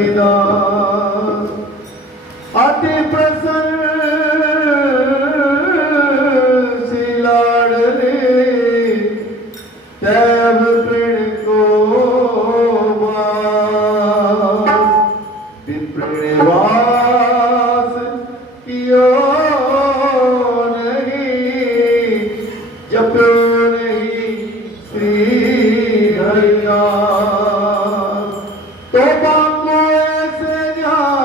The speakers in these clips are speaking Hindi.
हरिदास अति प्रसन्न शिलाड़ले तैव प्रण को विप्रणवास कियो नहीं जपो नहीं श्री हरिदास तो बांगो ऐसे जानिए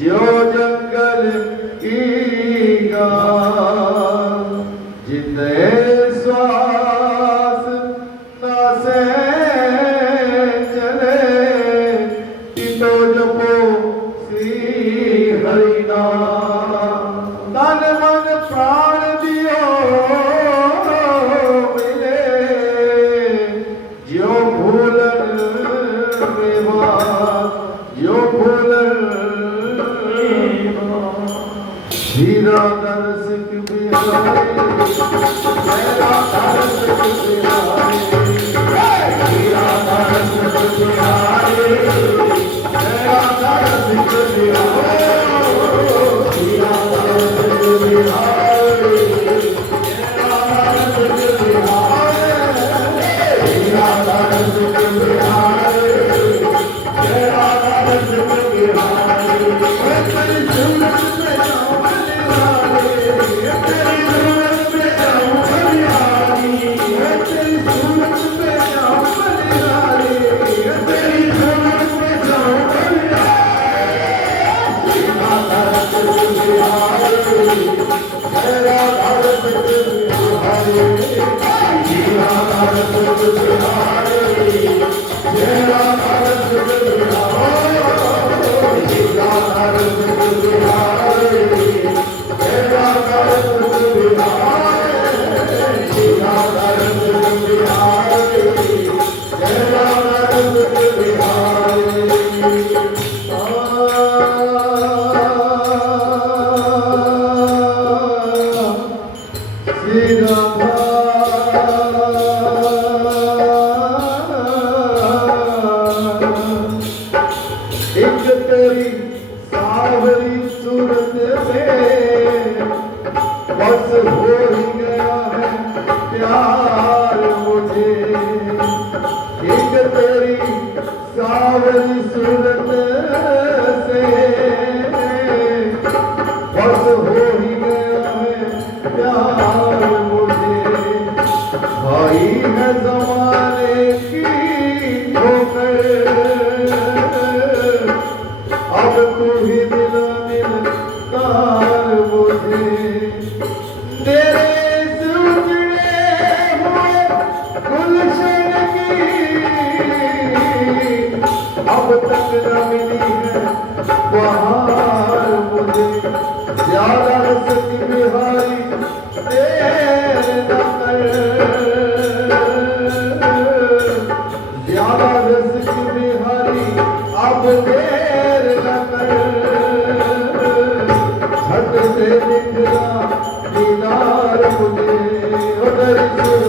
जो जंगल की गान जितने श्वास नासे चले तितो जपो श्री हरिनाम तन मन प्राण दियो मिले जो भूलन मेवा जो भूलन हीरा दरस की बिहारी मेरा दरस की बिहारी हीरा दरस की बिहारी मेरा दरस की बिहारी हीरा दरस की बिहारी मेरा दरस की बिहारी हीरा दरस की बिहारी मेरा दरस की बिहारी तेरी सुनत में जाऊं तेरी सुनत में जाऊं बलिहारी तेरी सुनत में जाऊं बलिहारी तेरी सुनत में जाऊं बलिहारी मेरा दरस की बिहारी मेरा दरस की बिहारी मेरा दरस की बिहारी मेरा दरस की बिहारी मेरा दरस की बिहारी मेरा दरस की बिहारी मेरा दरस की बिहारी मेरा दरस की बिहारी श्री राम एक तेरी सावरी सूरत में बस हो ही गया है प्यार मुझे एक तेरी सावरी सूरत से बस हो ही गया है प्यार मुझे भाई है जमाने की ठोकर अब तू ही दिला दिलदार मुझे तेरे से उजड़े हुए गुलशन की अब तक न मिली है बहार मुझे ज्यादा रस की बिहारी देर न कर ज्यादा रस की बिहारी अब देर न कर झट से निकला दीदार मुझे उधर सुर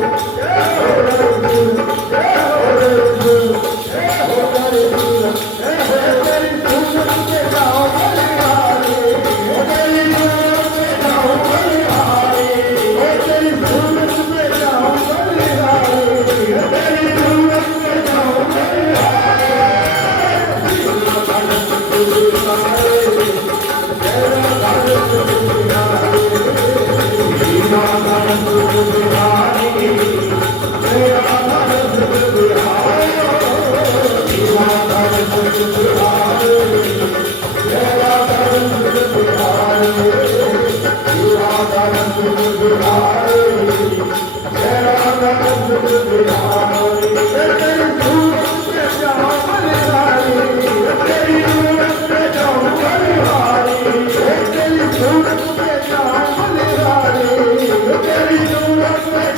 उधर सुर उधर सुर उधर सुर तेरी सूरत में जाओ बलिहारी तेरी सूरत में जाओ बलिहारी तेरी सूरत में जाओ बलिहारी तेरी सूरत में जाओ बलिहारी मेरा दरस की बिहारी मेरा दरस की बिहारी मेरा दरस की बिहारी मेरा दरस की बिहारी मेरा दरस की बिहारी मेरा दरस की बिहारी मेरा दरस की बिहारी मेरा दरस की बिहारी तेरी सूरत में जाओ बलिहारी तेरी सूरत में जाओ बलिहारी तेरी सूरत में जाओ बलिहारी तेरी सूरत में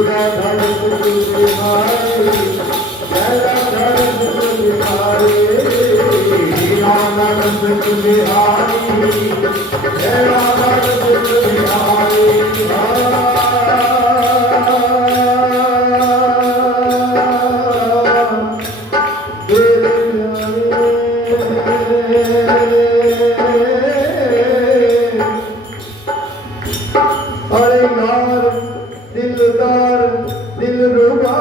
लीलाधर सुख बिहारी लीलाधर सुख बिहारी लीलाधर सुख बिहारी लीलाधर सुख बिहारी अरे यार दिलदार दिलरुबा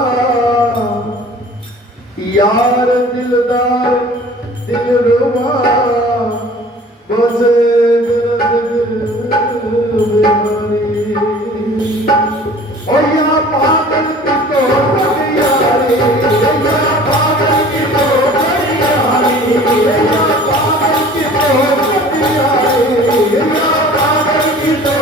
यार दिलदार दिलरुबा बसे बिहारी ओ या पागल की तो यारी या पागल की तो यारी या पागल की तो यारी या पागल की तो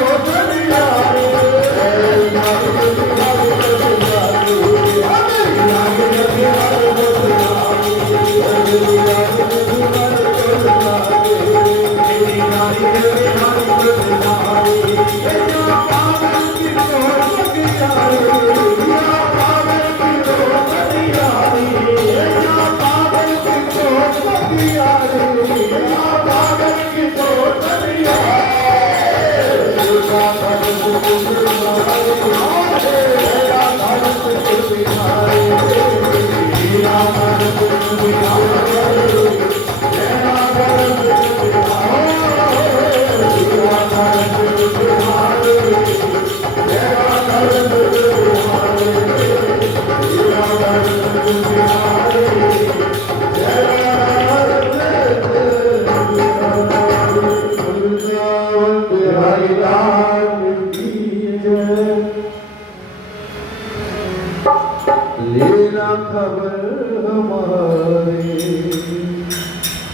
लेना खबर हमारे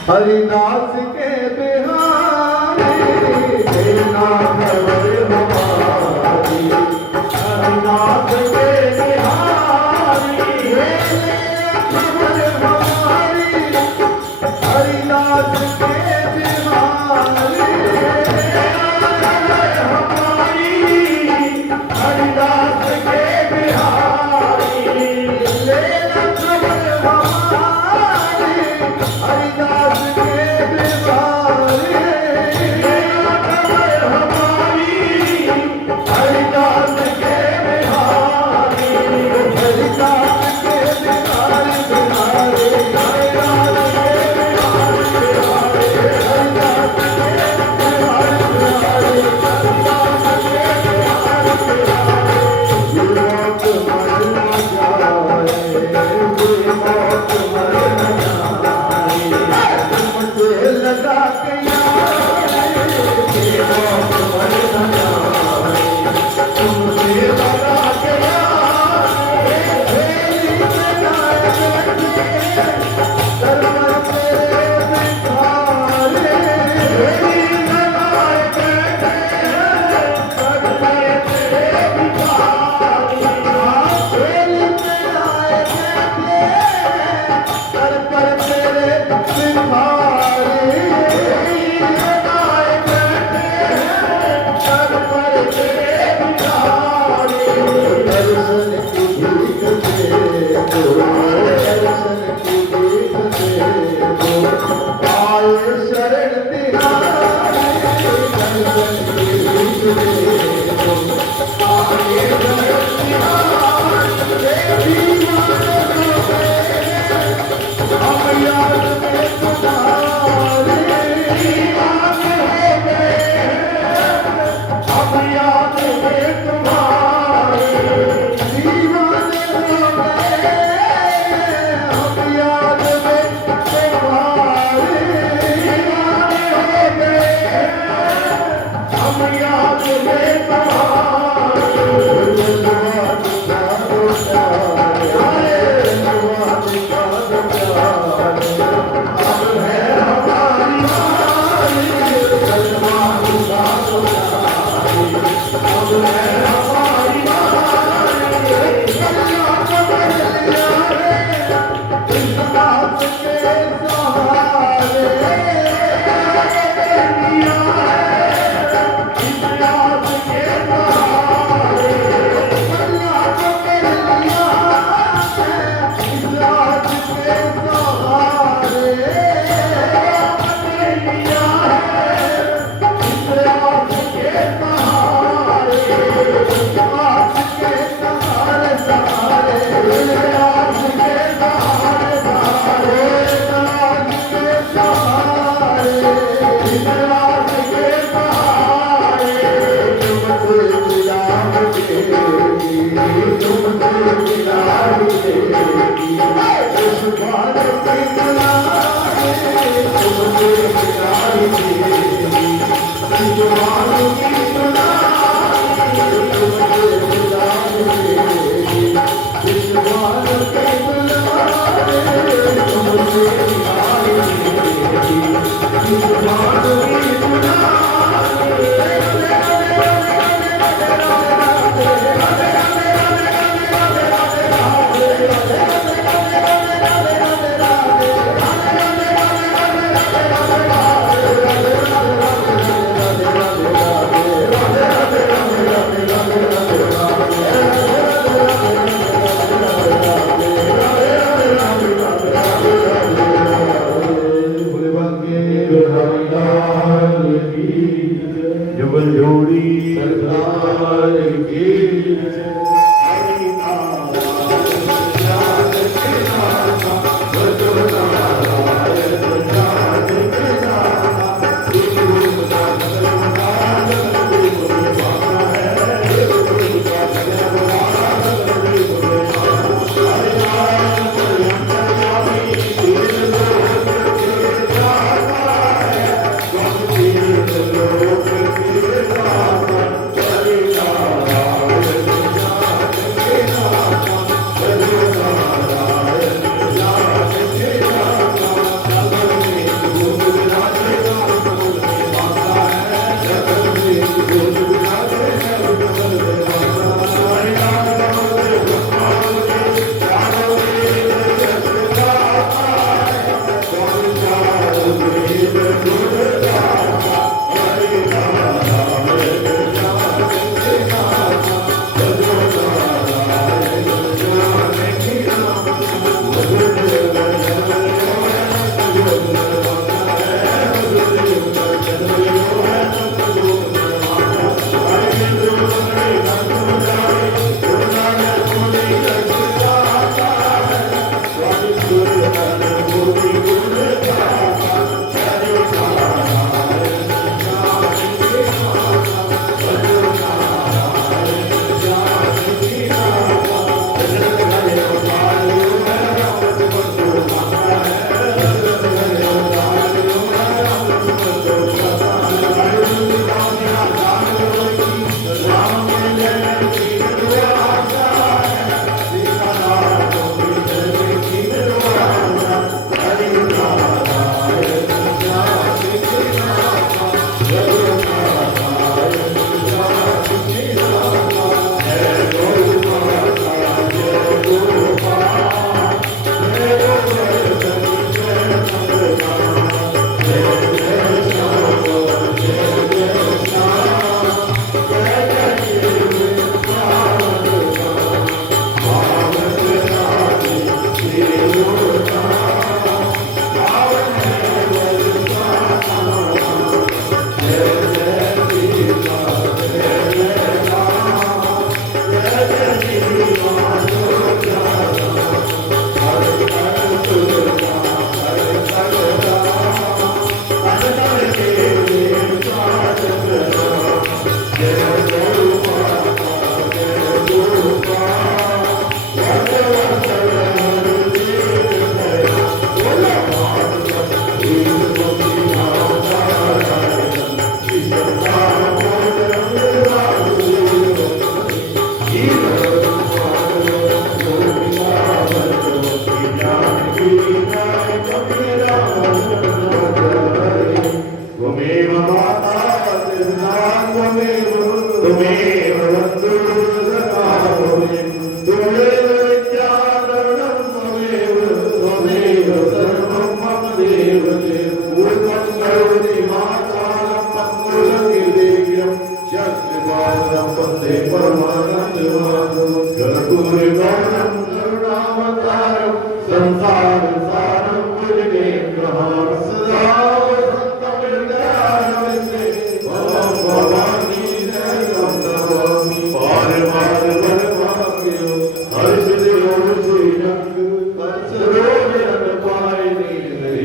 हरिदास के बिहारी लेना खबर हमारी हरिदास के बिहारी लेना खबर हमारी हरिदास के बिहारी हमारी हरिदास के बिहारी लेना खबर हमारी हरिदास के बिहारी जुगल जोड़ी सरकार की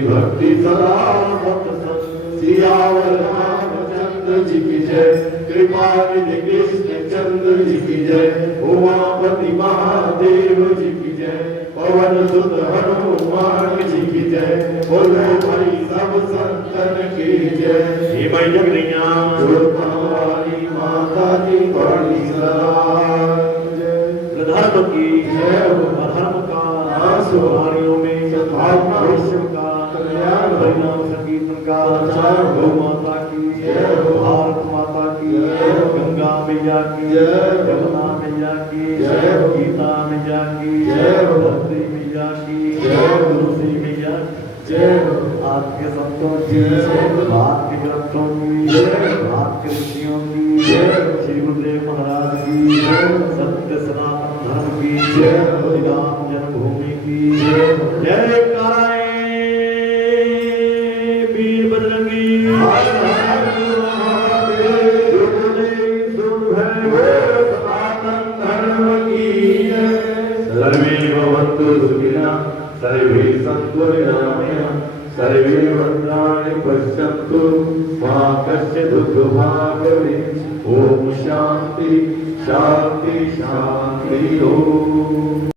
भक्ति सदा सियावर रामचंद्र जी की जय कृपा निधि कृष्ण चंद्र जी की जय, उमापति महादेव जी की जय, पवन सुत हनुमान जी की जय, बोलो भाई सब संतन की जय। हिमय जगनिया वाली माता की बड़ी धर्म की जय हो, अधर्म का नाश हो, नारियों में सद्भावना विश्व का कल्याण, हरिनाम संकीर्तन का प्रचार, गौ माता की जय हो, भारत माता की जय, गंगा मैया की जय, यमुना मैया की जय, गीता मैया की जय, धरती मैया की जय, तुलसी मैया जय, आपके संतों की जय, आपके ग्रंथों की जय, आपके ऋषियों की जय, शिवदेव महाराज की जय, सत्य सनातन धर्म की जय, राम जन्मभूमि की जय, जय कराए वीर बजरंगी सनातन धर्म की जय। सर्वे भवन्तु सुखिनः, सर्वे सन्तु निरामयाः, सर्वे भद्राणि पश्यन्तु, मा कश्चित् दुःखभाग् भवेत्। ओम शांति शांति शांति ओम।